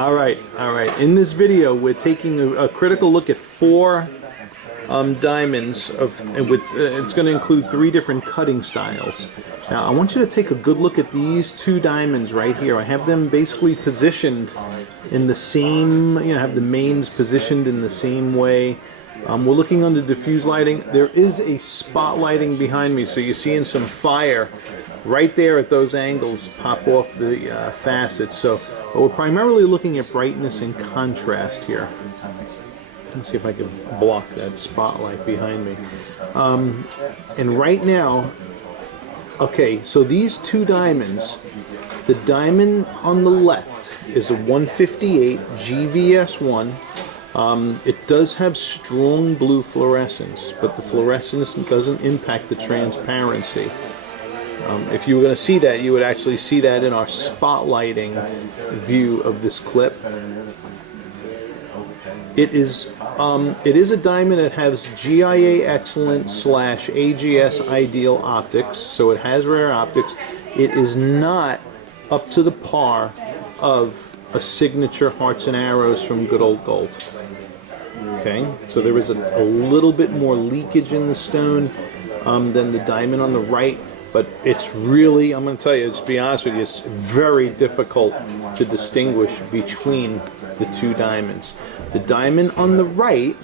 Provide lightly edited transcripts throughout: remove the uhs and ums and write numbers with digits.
All right. In this video, we're taking a critical look at four diamonds it's going to include 3 different cutting styles. Now, I want you to take a good look at these 2 diamonds right here. I have them basically positioned in the same, have the mains positioned in the same way. We're looking under diffuse lighting. There is a spotlighting behind me, so you're seeing some fire right there at those angles pop off the facets. So we're primarily looking at brightness and contrast here. Let's see if I can block that spotlight behind me. And right now, okay, so these 2 diamonds, the diamond on the left is a 158 GVS1. It does have strong blue fluorescence, but the fluorescence doesn't impact the transparency. If you were going to see that, you would actually see that in our spotlighting view of this clip. It is a diamond that has GIA Excellent / AGS Ideal optics, so it has rare optics. It is not up to the par of a signature Hearts and Arrows from Good Old Gold. Okay, so there is a little bit more leakage in the stone than the diamond on the right, but it's really, I'm going to tell you, to be honest with you, it's very difficult to distinguish between the 2 diamonds. The diamond on the right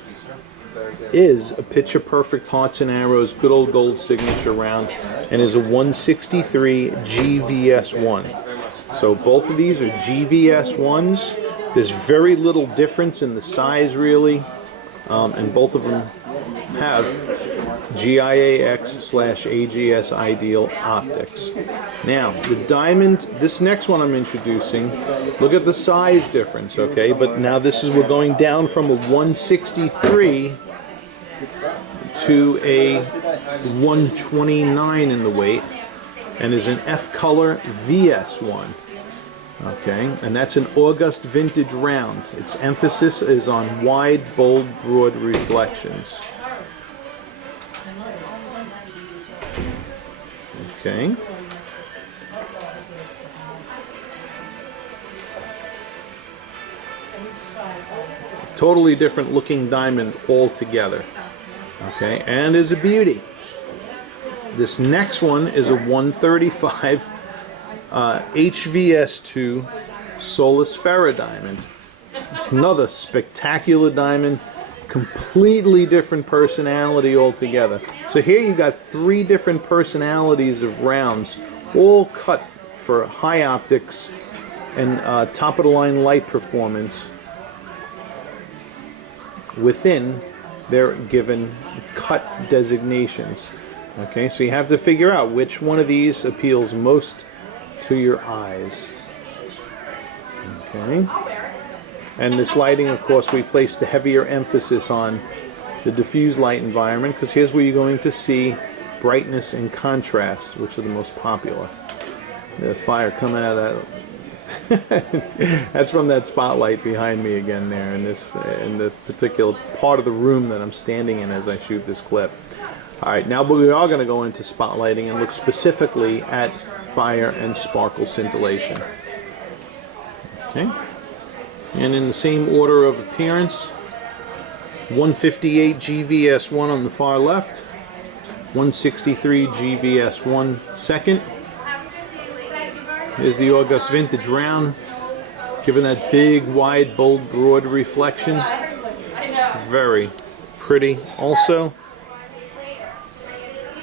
is a picture perfect Hearts and Arrows Good Old Gold signature round and is a 163 GVS1. So both of these are GVS1s. There's very little difference in the size really, and both of them have GIAX / AGS Ideal optics. Now, the diamond, this next one I'm introducing, look at the size difference, okay? But now we're going down from a 163 to a 129 in the weight, and is an F color VS1. Okay, and that's an August vintage round. Its emphasis is on wide, bold, broad reflections. Okay. Totally different looking diamond altogether. Okay, and is a beauty. This next one is a 135 HVS2 Solasfera diamond. It's another spectacular diamond, completely different personality altogether. So here you got 3 different personalities of rounds, all cut for high optics and top of the line light performance within their given cut designations. Okay, so you have to figure out which one of these appeals most to your eyes. Okay, and this lighting, of course, we place the heavier emphasis on the diffuse light environment, because here's where you're going to see brightness and contrast, which are the most popular. The fire coming out of that. That's from that spotlight behind me again there in this particular part of the room that I'm standing in as I shoot this clip. Alright, now we are going to go into spotlighting and look specifically at fire and sparkle scintillation. Okay, and in the same order of appearance, 158 GVS1 on the far left, 163 GVS1 second. Here's the August vintage round, given that big, wide, bold, broad reflection. Very pretty also.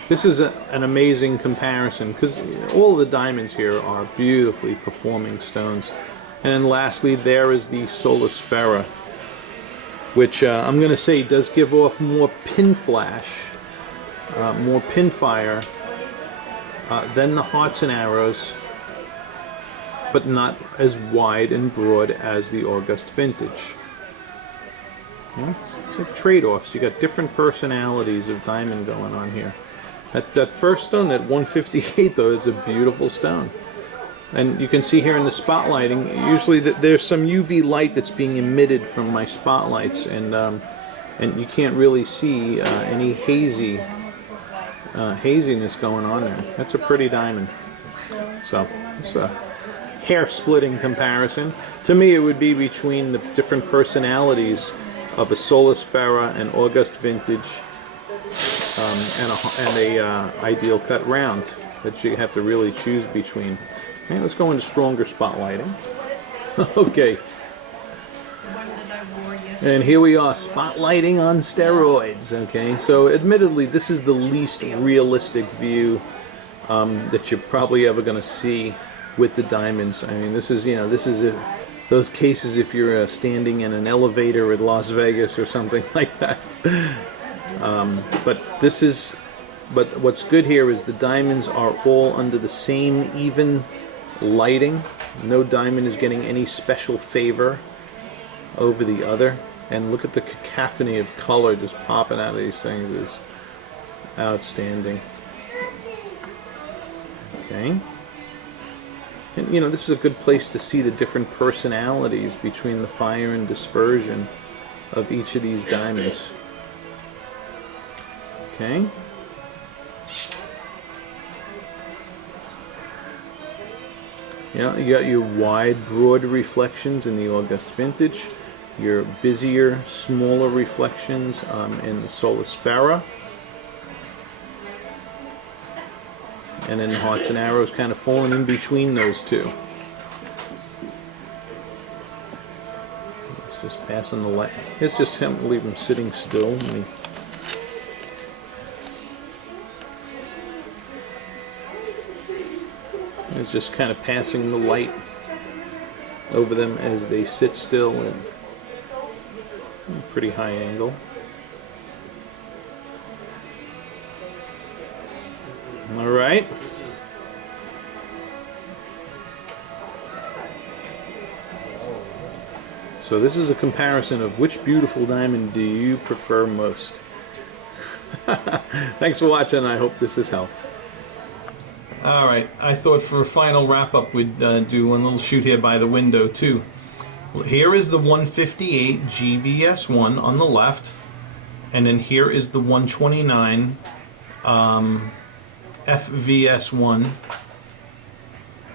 This is an amazing comparison, because all the diamonds here are beautifully performing stones. And then lastly, there is the Solasfera, which I'm going to say does give off more pin flash, more pin fire than the Hearts and Arrows, but not as wide and broad as the August vintage. Yeah, it's like trade-offs. You got different personalities of diamond going on here. That first stone, that 158 though, is a beautiful stone. And you can see here in the spotlighting, usually there's some UV light that's being emitted from my spotlights, and you can't really see any haziness going on there. That's a pretty diamond. So it's hair-splitting comparison. To me, it would be between the different personalities of a Solasfera, an August Vintage, and a ideal cut round that you have to really choose between. Okay, let's go into stronger spotlighting. Okay. And here we are, spotlighting on steroids. Okay, so admittedly, this is the least realistic view that you're probably ever going to see with the diamonds. I mean, this is, those cases if you're standing in an elevator at Las Vegas or something like that. But what's good here is the diamonds are all under the same even lighting. No diamond is getting any special favor over the other. And look at the cacophony of color just popping out of these things is outstanding. Okay. And this is a good place to see the different personalities between the fire and dispersion of each of these diamonds. Okay. You got your wide, broad reflections in the August Vintage, your busier, smaller reflections in the Solasfera, and then hearts and arrows kind of falling in between those two. Let's just pass on the light. It's just him, leave him sitting still. It's just kind of passing the light over them as they sit still at a pretty high angle. All right. So this is a comparison of which beautiful diamond do you prefer most. Thanks for watching. I hope this has helped. All right, I thought for a final wrap-up we'd do one little shoot here by the window too. Well, here is the 158 GVS1 on the left, and then here is the 129 FVS1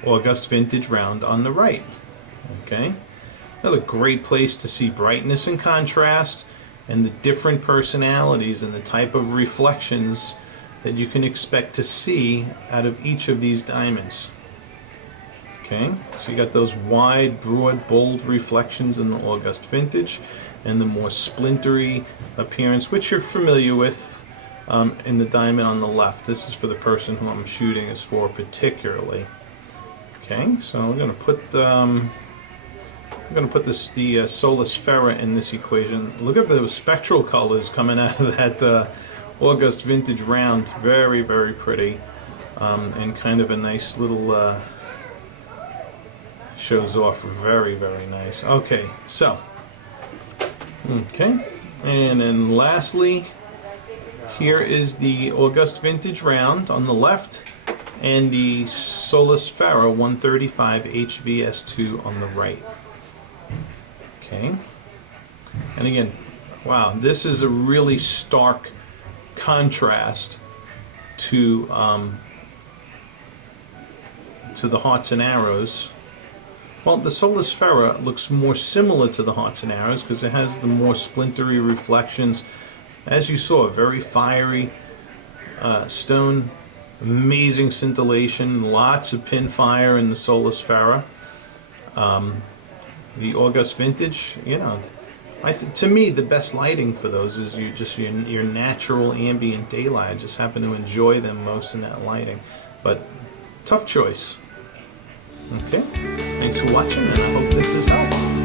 August Vintage round on the right. Okay, another great place to see brightness and contrast and the different personalities and the type of reflections that you can expect to see out of each of these diamonds. Okay, so you got those wide, broad, bold reflections in the August Vintage and the more splintery appearance, which you're familiar with in the diamond on the left. This is for the person who I'm shooting this for particularly. Okay, so I'm going to put the Solasfera in this equation. Look at the spectral colors coming out of that August Vintage round. Very, very pretty, and kind of a nice little shows off. Very, very nice. Okay, so and then lastly, here is the August Vintage round on the left and the Solasfera 135 HVS2 on the right. Okay, and again, wow, this is a really stark contrast to the hearts and arrows. Well, the Solasfera looks more similar to the hearts and arrows because it has the more splintery reflections. As you saw, very fiery stone, amazing scintillation, lots of pin fire in the Solasfera. The August Vintage, to me, the best lighting for those is your natural ambient daylight. I just happen to enjoy them most in that lighting. But tough choice. Okay, thanks for watching, and I hope this is helpful.